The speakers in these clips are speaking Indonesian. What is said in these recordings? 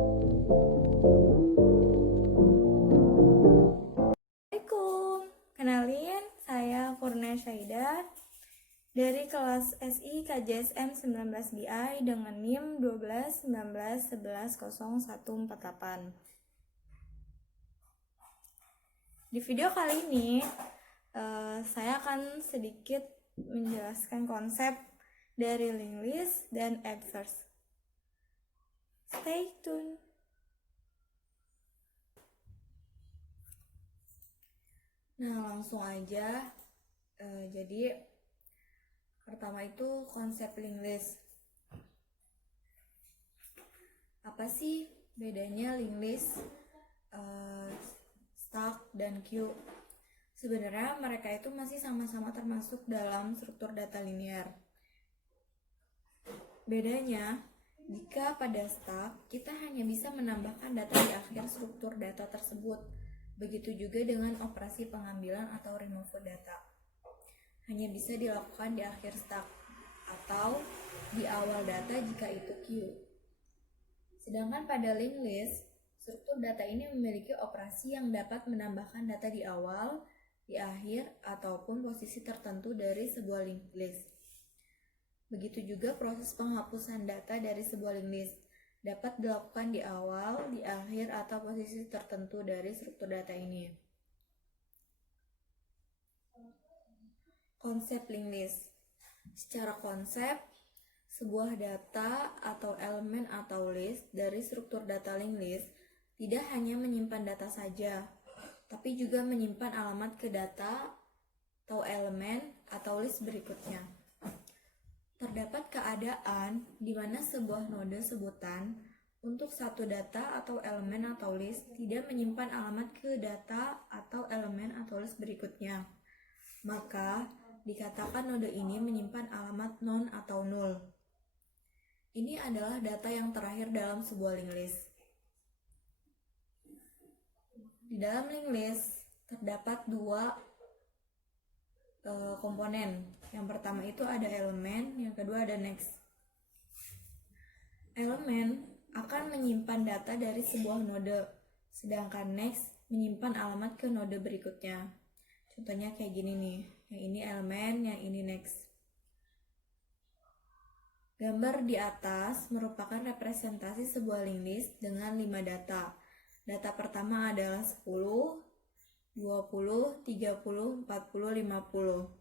Assalamualaikum, kenalin saya Purna Syaida dari kelas SI KJSM 19 BI dengan NIM 12 19 11 0148. Di video kali ini saya akan sedikit menjelaskan konsep dari linked list dan adverse. Stay tune. Nah, langsung aja. Jadi pertama itu konsep linked list. Apa sih bedanya linked list, stack, dan queue? Sebenarnya mereka itu masih sama-sama termasuk dalam struktur data linear. Bedanya, jika pada stack, kita hanya bisa menambahkan data di akhir struktur data tersebut. Begitu juga dengan operasi pengambilan atau remove data. Hanya bisa dilakukan di akhir stack atau di awal data jika itu queue. Sedangkan pada linked list, struktur data ini memiliki operasi yang dapat menambahkan data di awal, di akhir, ataupun posisi tertentu dari sebuah linked list. Begitu juga proses penghapusan data dari sebuah linked list dapat dilakukan di awal, di akhir, atau posisi tertentu dari struktur data ini. Konsep linked list. Secara konsep, sebuah data atau elemen atau list dari struktur data linked list tidak hanya menyimpan data saja, tapi juga menyimpan alamat ke data atau elemen atau list berikutnya. Terdapat keadaan di mana sebuah node sebutan untuk satu data atau elemen atau list tidak menyimpan alamat ke data atau elemen atau list berikutnya. Maka, dikatakan node ini menyimpan alamat non atau null. Ini adalah data yang terakhir dalam sebuah linked list. Di dalam linked list terdapat dua komponen. Yang pertama itu ada elemen, yang kedua ada next. Elemen akan menyimpan data dari sebuah node, sedangkan next menyimpan alamat ke node berikutnya. Contohnya kayak gini nih, yang ini elemen, yang ini next. Gambar di atas merupakan representasi sebuah linked list dengan 5 data. Data pertama adalah 10, 20, 30, 40, 50.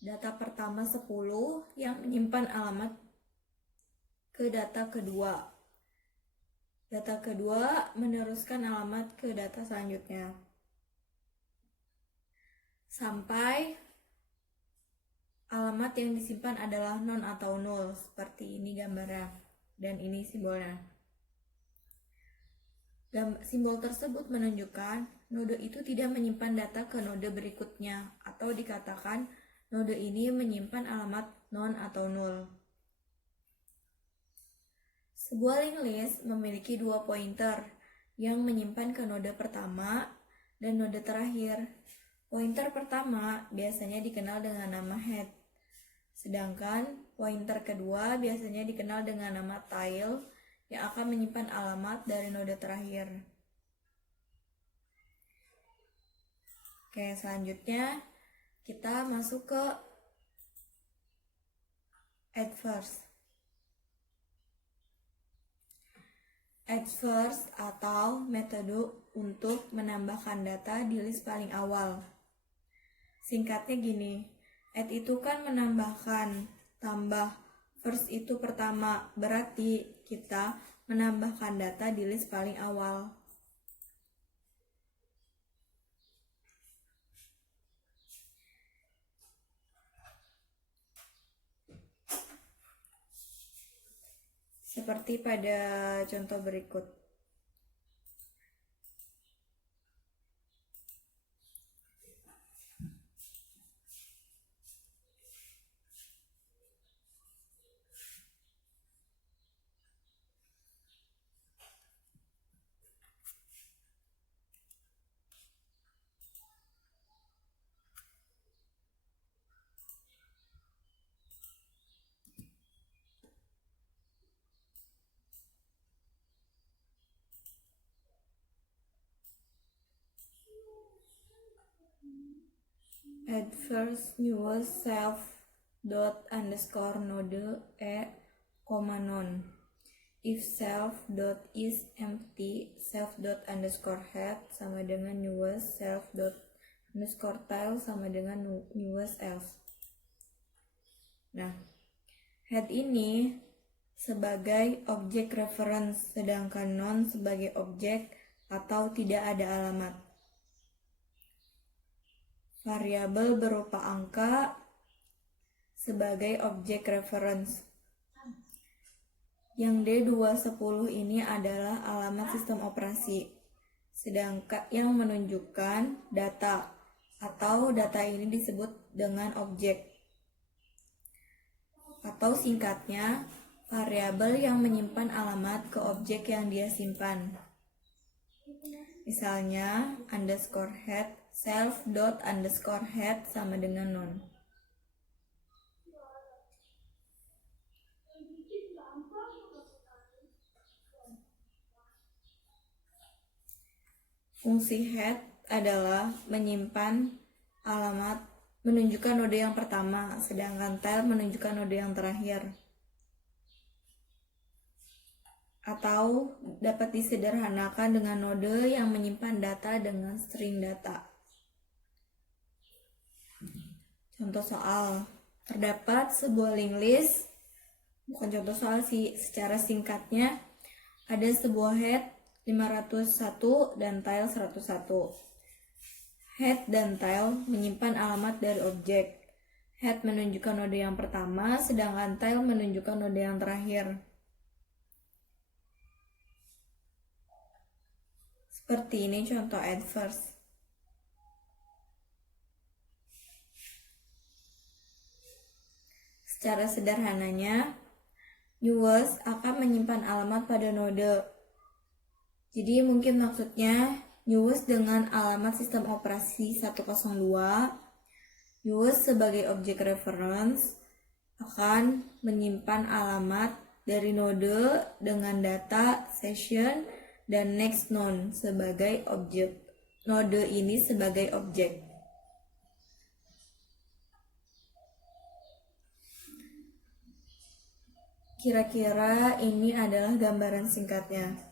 Data pertama 10 yang menyimpan alamat ke data kedua. Data kedua meneruskan alamat ke data selanjutnya. Sampai alamat yang disimpan adalah non atau null, seperti ini gambarnya, dan ini simbolnya. Simbol tersebut menunjukkan node itu tidak menyimpan data ke node berikutnya, atau dikatakan node ini menyimpan alamat non atau null. Sebuah linked list memiliki dua pointer yang menyimpan ke node pertama dan node terakhir. Pointer pertama biasanya dikenal dengan nama head, sedangkan pointer kedua biasanya dikenal dengan nama tail yang akan menyimpan alamat dari node terakhir. Oke, selanjutnya kita masuk ke adverse. Adverse atau metode untuk menambahkan data di list paling awal. Singkatnya gini, add itu kan menambahkan, tambah first itu pertama, berarti kita menambahkan data di list paling awal. Seperti pada contoh berikut. Add first newest self dot underscore node comma none. If self dot is empty, self dot underscore head sama dengan newest, self dot underscore tile sama dengan newest else. Nah, head ini sebagai objek reference, sedangkan none sebagai objek atau tidak ada alamat. Variabel berupa angka sebagai objek reference. Yang D210 ini adalah alamat sistem operasi, sedangkan yang menunjukkan data atau data ini disebut dengan objek. Atau singkatnya, variabel yang menyimpan alamat ke objek yang dia simpan. Misalnya, underscore head, self dot underscore head sama dengan none. Fungsi head adalah menyimpan alamat, menunjukkan node yang pertama, sedangkan tail menunjukkan node yang terakhir. Atau dapat disederhanakan dengan node yang menyimpan data dengan string data. Contoh soal, terdapat sebuah linked list, bukan contoh soal sih, secara singkatnya ada sebuah head 501 dan tile 101. Head dan tile menyimpan alamat dari objek. Head menunjukkan node yang pertama, sedangkan tile menunjukkan node yang terakhir. Seperti ini contoh add first. Secara sederhananya, newest akan menyimpan alamat pada node. Jadi mungkin maksudnya newest dengan alamat sistem operasi 102, newest sebagai objek reference akan menyimpan alamat dari node dengan data, session, dan next node sebagai objek. Node ini sebagai objek. Kira-kira ini adalah gambaran singkatnya.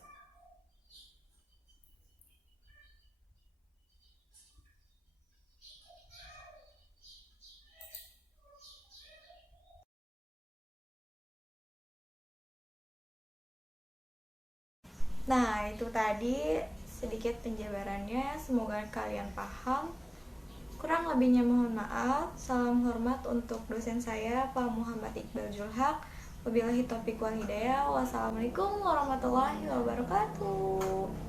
Nah, itu tadi sedikit penjabarannya. Semoga kalian paham. Kurang lebihnya mohon maaf. Salam hormat untuk dosen saya, Pak Muhammad Iqbal Julhaq. Wabillahi taufiq wal hidayah. Wassalamualaikum warahmatullahi wabarakatuh.